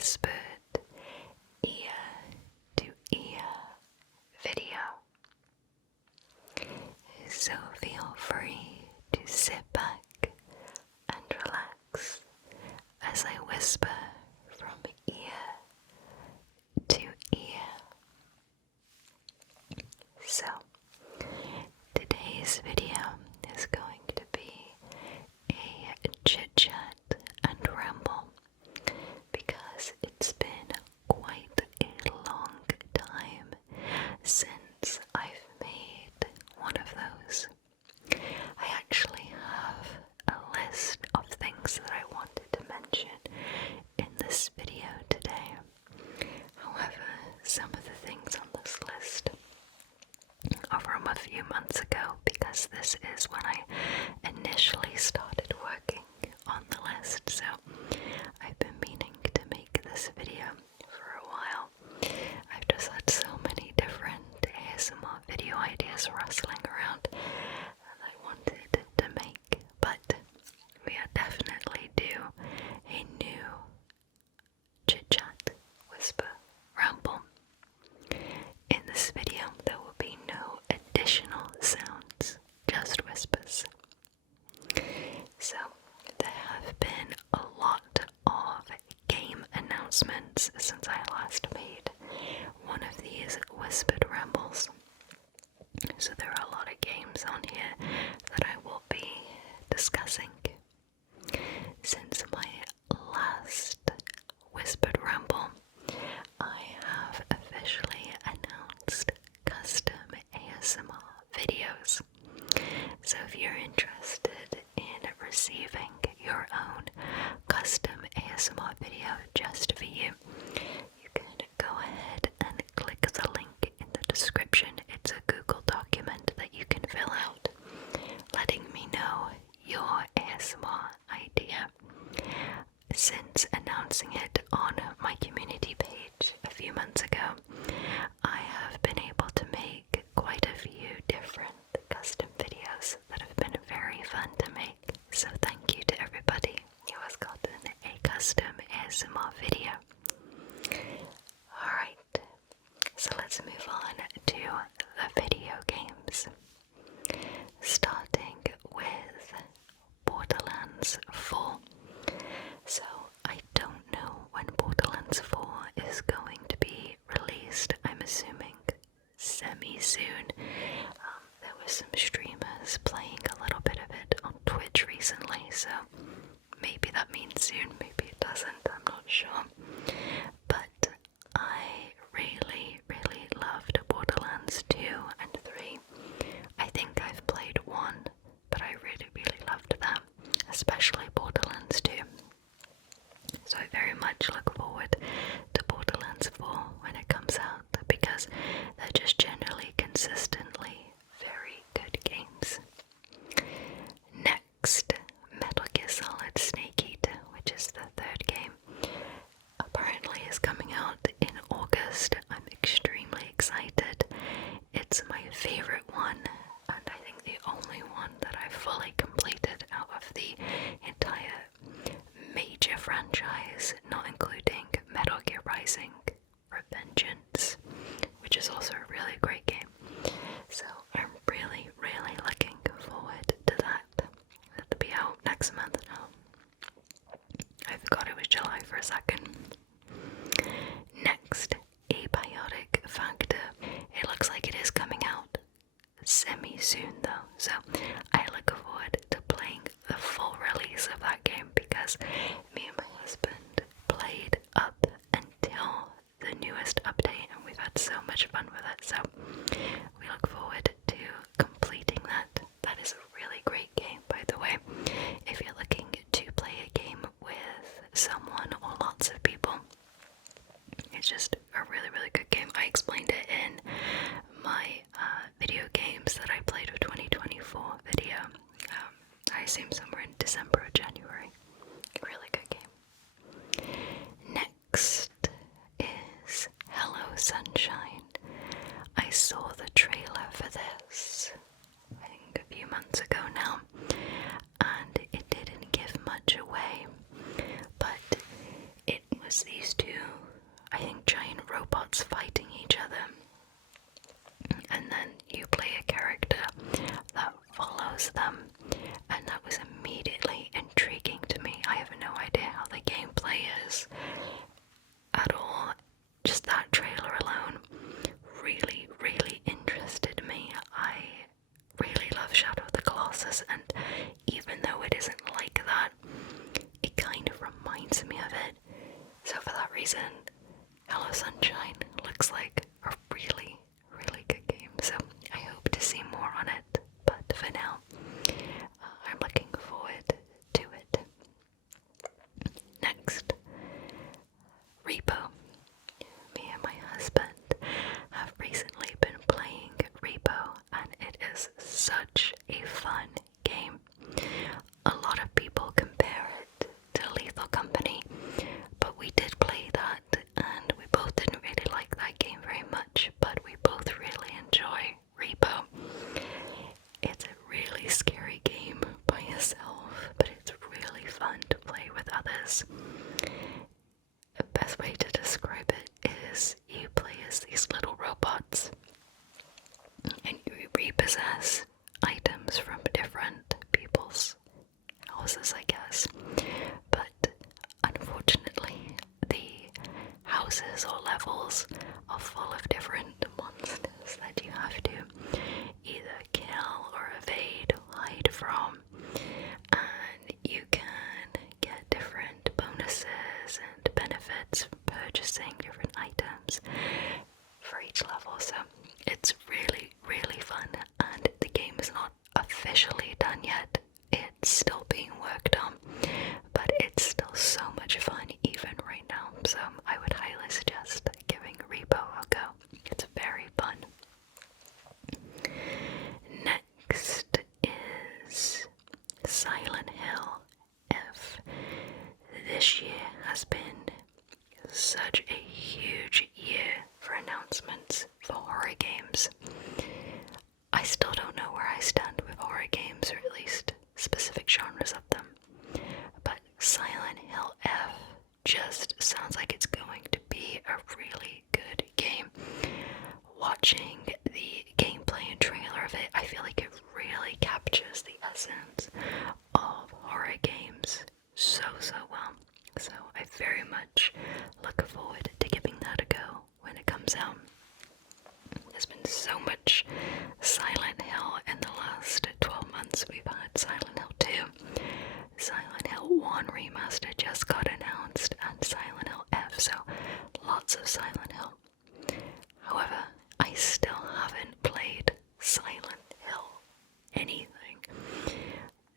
whispered ear-to-ear video. So feel free to sit back and relax as I whisper from ear to ear. So, today's video is going to be a chit-chat and ramble because it's been quite a long time since I've made one of those. I actually have a list of things that I wanted to mention in this video today. However, some of the things on this list are from a few months ago because this is when I initially started working on the list, so I've been meaning to make this video for a while. I've just had so many different ASMR video ideas rustling around that I wanted to make, but we are definitely due a new chit-chat, whisper, ramble. In this video, there will be no additional sounds, just whispers. So, there have been a lot of game announcements since I last made one of these whispered rambles. So there are a lot of games on here that I will be discussing. Since my last whispered ramble, I have officially announced custom ASMR videos. So if you're interested in receiving your own custom ASMR video just for you, you can go ahead and click the link in the description. It's a Google document that you can fill out, letting me know your ASMR idea. Since announcing it on my community page a few months ago, I have been able to make quite a few different custom videos that have been very fun to make. So thank you to everybody who has gotten a custom ASMR video. Alright, so let's move on to the video games. Starting with Borderlands 4. So I don't know when Borderlands 4 is going to be released. I'm assuming semi-soon. There were some streamers playing a little bit of it on Twitch recently, so maybe that means soon, maybe it doesn't, I'm not sure. But I really, really loved Borderlands 2 and 3. I think I've played 1, but I really, really loved that, especially Borderlands 2. So I very much look forward to Borderlands 4 when it comes out because they're just generally consistently very good games. Next, Metal Gear Solid Snake Eater, which is the third game, apparently is coming out in August. I'm extremely excited. It's my favorite one, and I think the only one that I've fully completed out of the entire major franchise, not including Metal Gear Rising Revengeance, which is also a really great game. So I'm really, really looking forward to that. That'll be out next month now. I forgot it was July for a second. Next, Abiotic Factor. It looks like it is coming out semi-soon though, so I look forward to playing the full release of that game because me and my husband played up until the newest update and we've had so much fun with it, so we look forward to completing that. That is a really great game, by the way. If you're looking to play a game with someone or lots of people, it's just a really, really good game. I explained it in my video games that I played of 2024 video. I assume somewhere in December or January. Really good game. Next is Hello Sunshine. I saw the trailer for this, I think a few months ago now, and it didn't give much away, but it was these two characters fighting each other, and then you play a character that follows them, and that was immediately intriguing to me. I have no idea how the gameplay is at all. Just that trailer alone really, really interested me. I really love Shadow of the Colossus, and even though it isn't like that, it kind of reminds me of it. So for that reason, Hello Sunshine looks like a really, really good game. So I hope to see more on it, but for now, I'm looking forward to it. Next, Repo. Me and my husband have recently been playing Repo, and it is such a fun game. A lot of people compare it to Lethal Company, but we did play that, and we both didn't really like that game very much, but we both really enjoy Repo. It's a really scary game by yourself, but it's really fun to play with others. The best way to describe it is you play as these little robots, and you repossess items from different people's houses, I guess. But unfortunately, the houses or levels are full of different monsters that you have to either kill or evade or hide from, and you can get different bonuses and benefits purchasing different items for each level. So it's really, really fun, and the game is not officially done yet. It's still being worked on, but it's still so much fun even right now. So I would highly suggest giving Repo a go. It's very fun. Next is Silent Hill F. This year has been such a huge year for announcements for horror games. I still don't know where I stand with horror games, or at least specific genres of them, but Silent Hill F just sounds like it's going to be a really good game. Watching the gameplay and trailer of it, I feel like it really captures the essence of horror games so well. So I very much look forward to giving that a go when it comes out. There's been so much Silent Hill in the last 12 months. We've had Silent Hill 2, Silent Hill 1 Remastered just got announced, and Silent Hill F, so lots of Silent Hill. However, I still haven't played Silent Hill anything.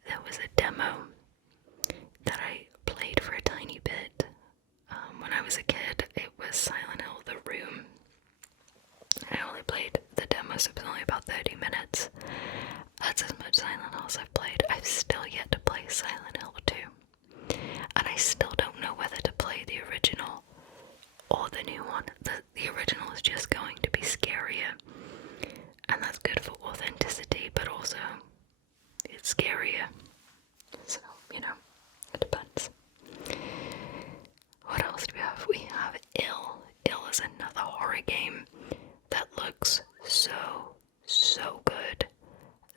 There was a demo that I played for a tiny bit. When I was a kid, it was Silent Hill The Room. I only played the demo, so it was only about 30 minutes. That's as much Silent Hill as I've played. I've still yet to play Silent Hill 2. And I still don't know whether to play the original or the new one. The original is just going to be scarier. And that's good for authenticity, but also it's scarier. So, it depends. What else do we have? We have Ill. Ill is another horror game that looks so good.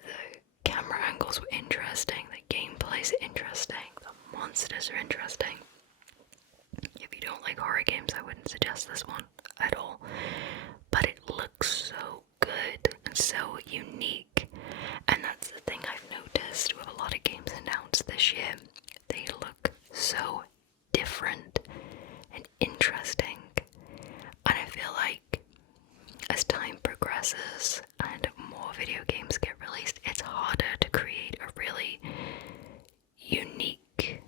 The camera angles were interesting, the gameplay's interesting, the monsters are interesting. If you don't like horror games, I wouldn't suggest this one at all. But it looks so good and so unique. And that's the thing I've noticed with a lot of games announced this year. They look so different and interesting. And I feel like as time progresses and more video games get released, it's harder to create a really unique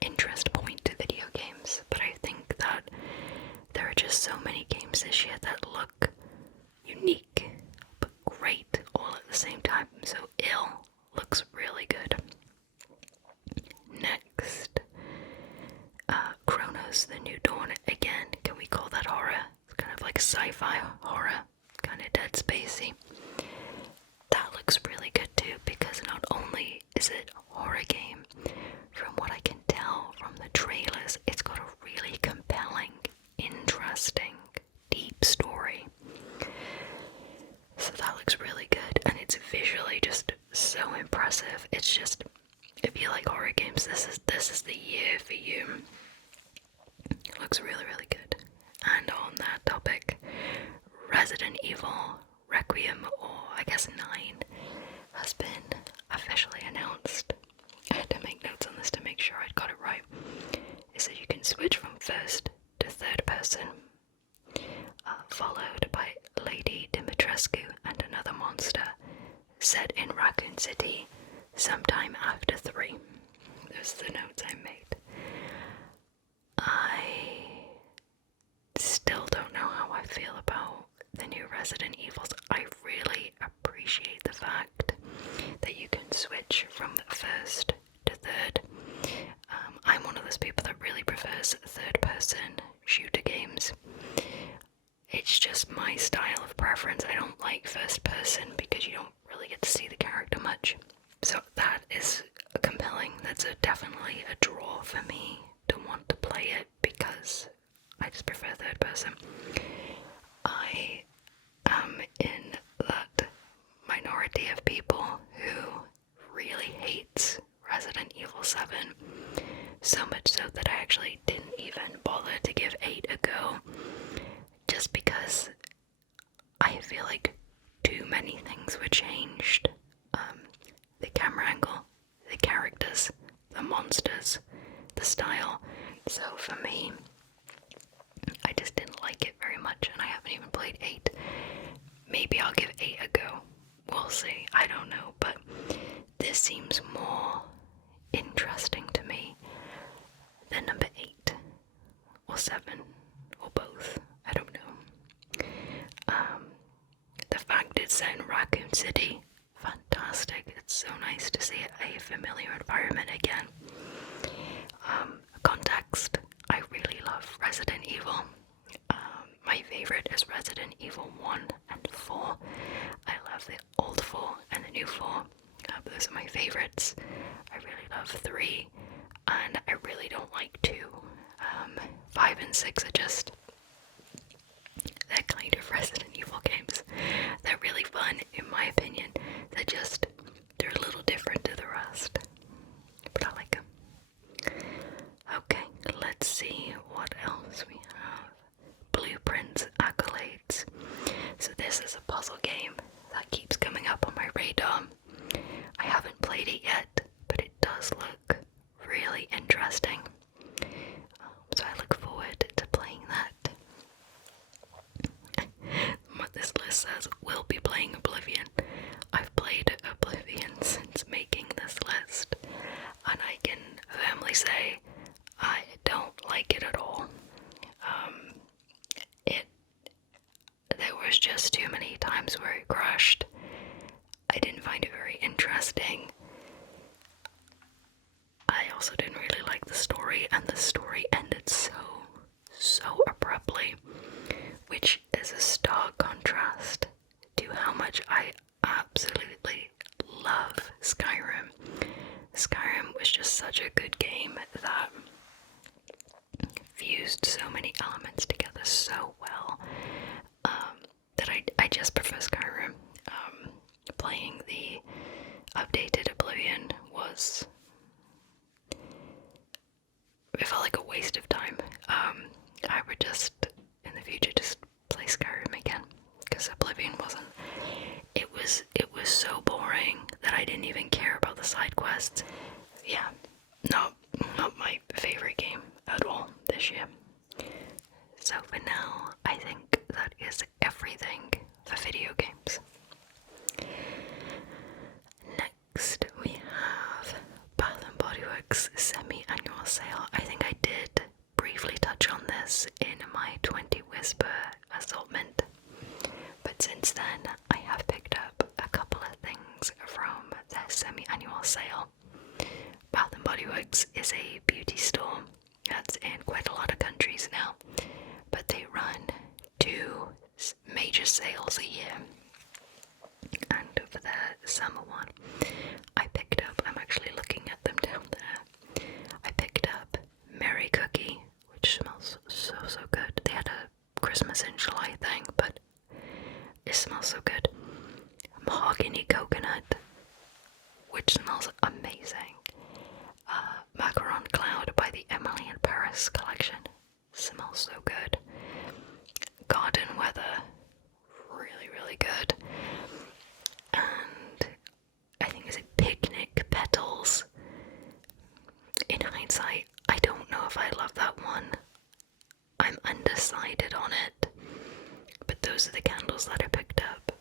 interest point to video games. But I think that there are just so many games this year that look unique but great all at the same time. So Ill looks really good. Next, Chronos The New Dawn. Again, can we call that horror? It's kind of like sci-fi horror, kind of Dead Spacey. That looks really good too, because not only is it a horror game, from what I can tell from the trailers, it's got a really compelling, interesting from first to third person, followed by Lady Dimitrescu and Another Monster, set in Raccoon City sometime after 3. Those are the notes I made. I still don't know how I feel about the new Resident Evils. I really appreciate the fact that you can switch from first to third. I'm one of those people that really prefers third-person shooter games. It's just my style of preference. I don't like first-person because you don't really get to see the character much. So that is compelling. That's definitely a draw for me to want to play it because I just prefer third-person. I am in that minority of people who really hates Resident Evil 7, so much so that I actually didn't even bother to give 8 a go, just because I feel like too many things were changed. The camera angle, the characters, the monsters, the style. So for me, I just didn't like it very much, and I haven't even played 8. Maybe I'll give 8 a go. We'll see. I don't know, but this seems more interesting to me than number 8 or 7 or both. I don't know. The fact it's set in Raccoon City, fantastic. It's so nice to see a familiar environment again. Context, I really love Resident Evil. My favorite is Resident Evil 1 and 4. I love the old 4 and the new 4. Those are my favorites. I really love 3, and I really don't like 2. 5 and 6 are just, they're kind of Resident Evil games. They're really fun, in my opinion. They're a little different to the rest, but I like them. Okay, let's see what else we have. Blueprints, accolades. So this is a puzzle game that keeps coming up on my radar. I haven't played it yet, but it does look really interesting. So I look forward to playing that. What this list says, we'll be playing Oblivion. I've played Oblivion since making this list, and I can firmly say I don't like it at all. There was just too many times where it crashed. I didn't find it very interesting. I also didn't really like the story, and the story ended so abruptly, which is a stark contrast to how much I absolutely love Skyrim. Skyrim was just such a good game that fused so many elements together so well, that I just prefer Skyrim. Playing the updated Oblivion it felt like a waste of time. I would just, in the future, just play Skyrim again, because Oblivion it was so boring that I didn't even care about the side quests. Yeah, not my favorite game at all this year. So for now, I think that is everything for video games. Next, we have Bath & Body Works semi-annual sale. I think I did briefly touch on this in my 20 Whisper assortment, but since then I have picked up a couple of things from their semi-annual sale. Bath & Body Works is a beauty store that's in quite a lot of countries now, but they run 2 major sales a year. And for the summer one, I'm actually looking at them down there. I picked up Mary Cookie, which smells so good. They had a Christmas in July thing, but it smells so good. Mahogany Coconut, which smells amazing. Macaron Cloud by the Emily in Paris collection, smells so good. Garden Weather, really good. And I think it's Picnic Petals. In hindsight, I don't know if I love that one. decided on it, but those are the candles that I picked up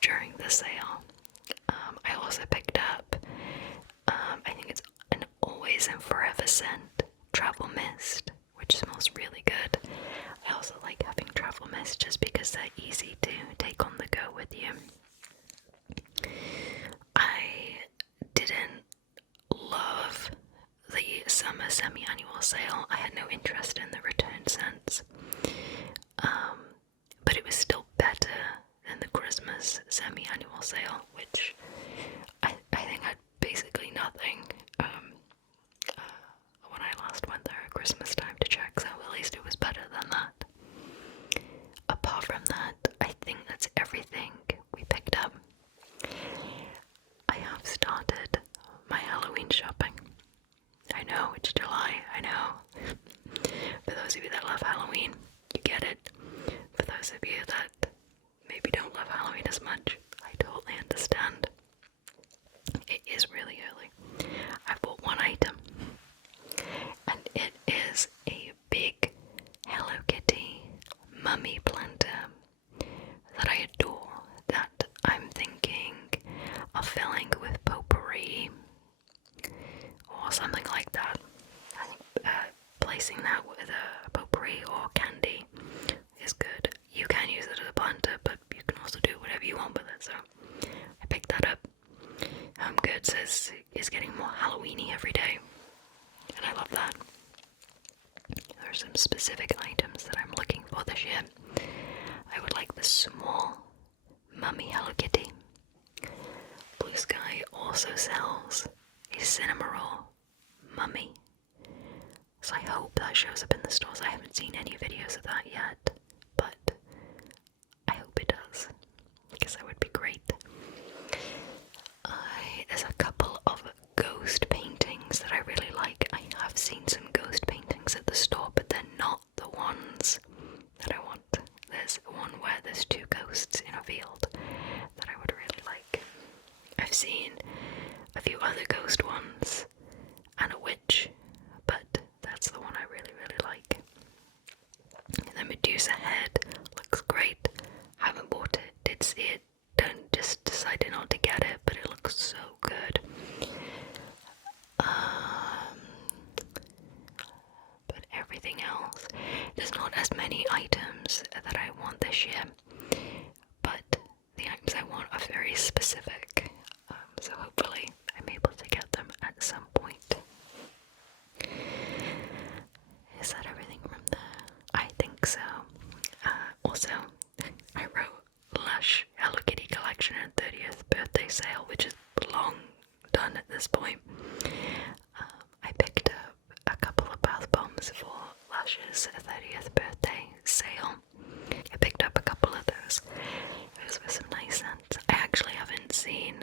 during the sale. I also picked up, I think it's an Always and Forever scent, Travel Mist, which smells really good. I also like having travel mist just because they're easy to take on the go with you. I didn't love the summer semi-annual sale. I had no interest in the return scents, but it was still better than the Christmas semi-annual sale, which I think had basically nothing when I last went there at Christmas time to check, so at least it was better than that. Apart from that, I think that's everything we picked up. I have started my Halloween shopping. I know, it's July, I know. For those of you that love Halloween, you get it. For those of you that maybe don't love Halloween as much, I totally understand. It is really early. I bought one item, and it is a big Hello Kitty mummy planter that I adore, that I'm thinking of filling with potpourri or something like that. I think placing that with a potpourri or candy is good. You can use it as a planter, but you can also do whatever you want with it, so I picked that up. Good says it's getting more Halloweeny every day, and I love that. There are some specific items that I'm looking for this year. I would like the small mummy Hello Kitty. Blue Sky also sells a cinema roll mummy, so I hope that shows up in the stores. I haven't seen any videos of that yet, but I hope it does, because that would be great. There's a couple of ghost paintings that I really like. I have seen some ghost paintings at the store, but they're not the ones that I want. There's one where there's two ghosts in a field that I would really like. I've seen a few other ghost ones and a witch, but that's the one I really, really like. The Medusa head looks great. Haven't bought it, did see it, just decided not to get it, but it looks so good. But everything else, there's not as many items that I want this year, but the items I want are very specific, so hopefully I'm able to get them at some point. Is that everything from there? I think so. Also, I wrote Lush Hello Kitty collection and 30th birthday sale, which is long done at this point. I picked up a couple of bath bombs for Lush's 30th birthday sale. I picked up a couple of those. Those were some nice scents. I actually haven't seen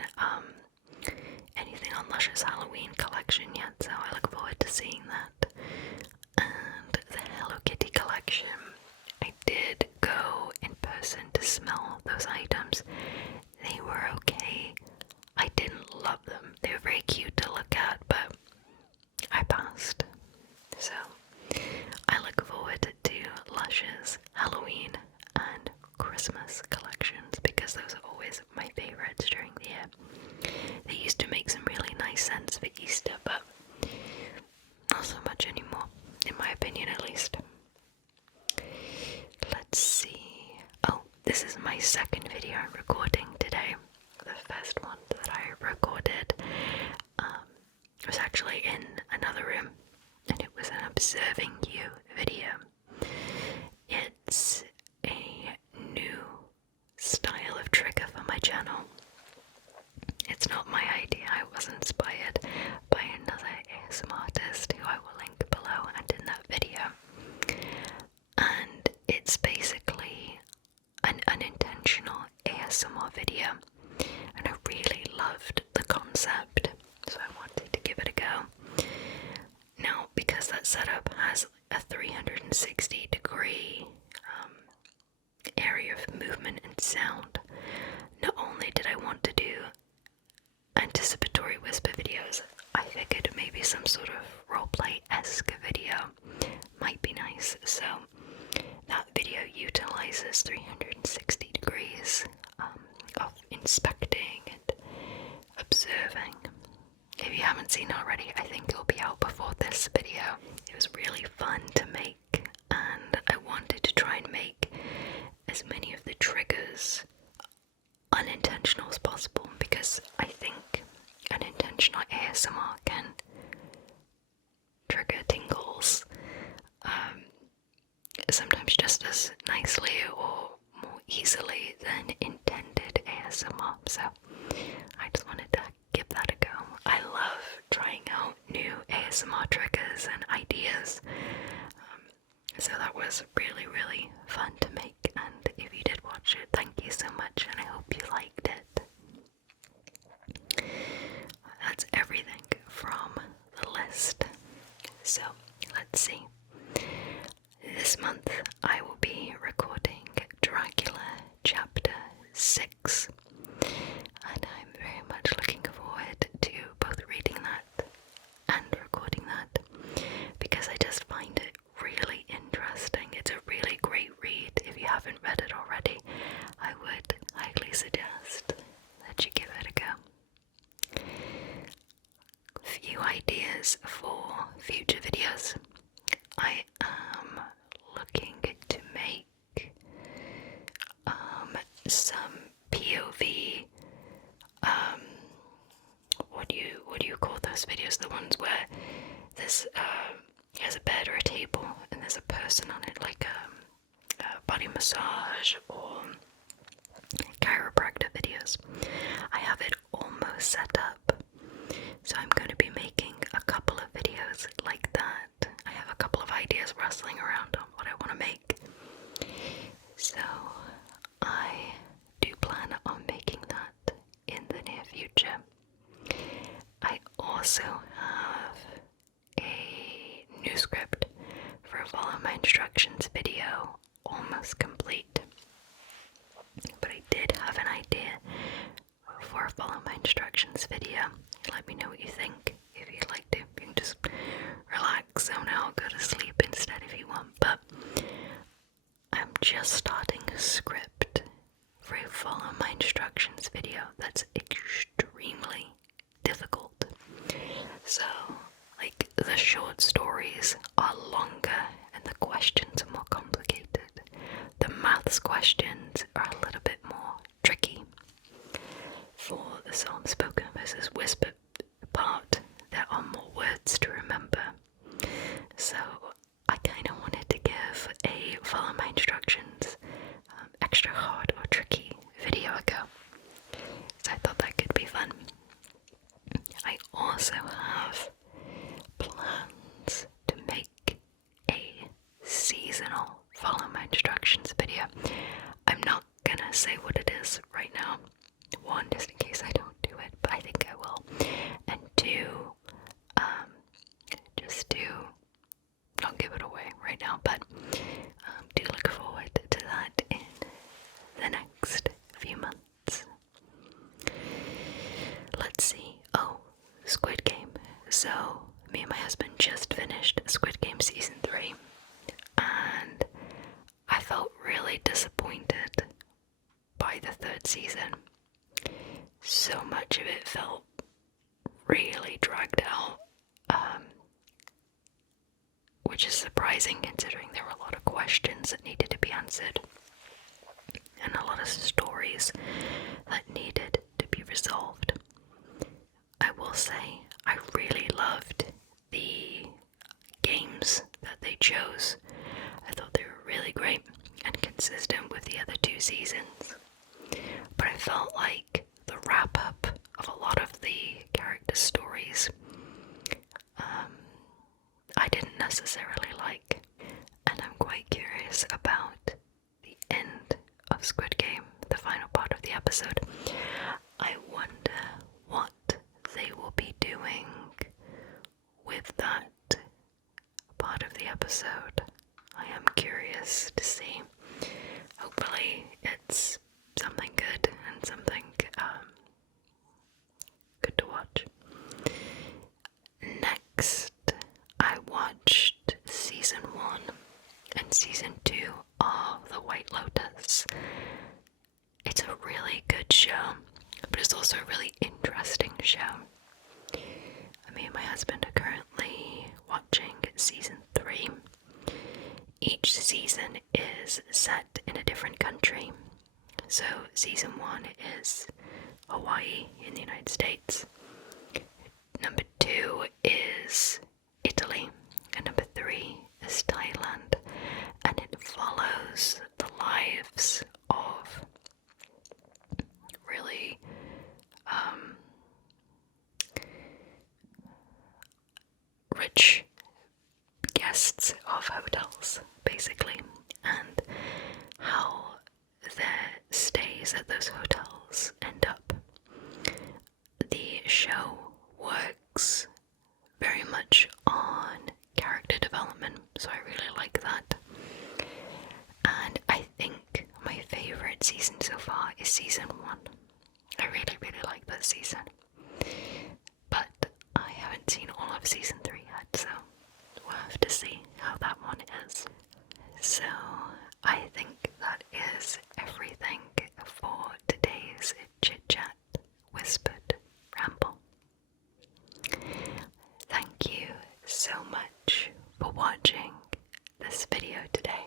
anything on Lush's Halloween collection yet, so I look forward to seeing that. And the Hello Kitty collection, I did go in person to smell those items. They were okay. I didn't love them. They were very cute to look at, but I passed. So I look forward to Lush's Halloween and Christmas collections, because those are always my favorites during the year. They used to make some really nice scents for Easter, but not so much anymore, in my opinion at least. Let's see. Oh, this is my second video I'm recording today. The first one that I recorded was actually in another room, and it was an observing you video. It's a new style of trigger for my channel. It's not my idea. I was inspired by another ASMR artist who I will link below and in that video. And it's basically an unintentional ASMR video, and I really loved the concept, so I wanted to give it a go. Now, because that setup has a 360-degree area of movement and sound, not only did I want to do anticipatory whisper videos, I figured maybe some sort of roleplay-esque video might be nice. So that this 360 degrees of inspecting and observing. If you haven't seen it already, I think it'll be out before this video. It was really fun to make, and I wanted to try and make as many of the triggers unintentional as possible, because I think unintentional ASMR can trigger tingles sometimes just as nicely or more easily than intended ASMR. So I just wanted to give that a go. I love trying out new ASMR triggers and ideas. So that was really, really fun to make, and if you did watch it, thank you so much, and I hope you liked it. That's everything from the list. So, let's see. This month I will be recording Dracula Chapter 6, and I'm very much looking forward to both reading that and recording that, because I just find it really interesting. It's a really great read. If you haven't read it already, I would highly suggest that you give it a go. Few ideas for future videos. I am looking to make some POV, what do you call those videos? The ones where there's a bed or a table and there's a person on it, like a body massage or chiropractor videos. I have it almost set up, so I'm going to be making a couple of videos like that. I have a couple of ideas rustling around on what I want to make, so I do plan on making that in the near future. I also have a new script for a Follow My Instructions video almost complete, but I did have an idea for a Follow My Instructions video. Let me know what you think. If you'd like to, you can just relax, zone out, go to sleep instead if you want, but I'm just starting a script for a Follow My Instructions video that's extremely difficult. So, like, the short stories are longer and the questions are more complicated. The maths questions are a little bit more tricky. For the solemn spoken versus whispered part, there are more words to remember. So I kind of wanted to give a Follow My Instructions extra hard or tricky video a go. So I thought that could be fun. I also have plans to make a seasonal Follow My Instructions video. I'm not gonna say what it is right now. One, just in case I don't do it, but I think I will. And two, just to not give it away right now, but do look forward to that in the next few months. Let's see. Oh, Squid Game. So, me and my husband just finished Squid Game Season 3, and I felt really disappointed by the third season. So much of it felt really dragged out, which is surprising considering there were a lot of questions that needed to be answered and a lot of stories that needed to be resolved. I will say I really loved the games that they chose. I thought they were really great and consistent with the other two seasons, but I felt like the wrap-up of a lot of the character stories I didn't necessarily like, and I'm quite curious about the end of Squid Game, the final part of the episode. I wonder what they will be doing with that part of the episode. I am curious to see. Hopefully it's something good and something good to watch. Next, I watched Season 1 and Season 2 of The White Lotus. It's a really good show, but it's also a really interesting show. Me and my husband are currently watching season 3. Each season is set in a different country. So season 1 is Hawaii in the United States. Number 2 is Italy. And number 3 is Thailand. And it follows the lives of really rich guests of hotels, basically, and how their stays at those hotels end up. The show works very much on character development, so I really like that. And I think my favourite season so far is season 1. I really, really like that season. But I haven't seen all of season 3 yet, so we'll have to see how that one is. So I think that is everything for today's Chit Chat Whispered Ramble. Thank you so much for watching this video today.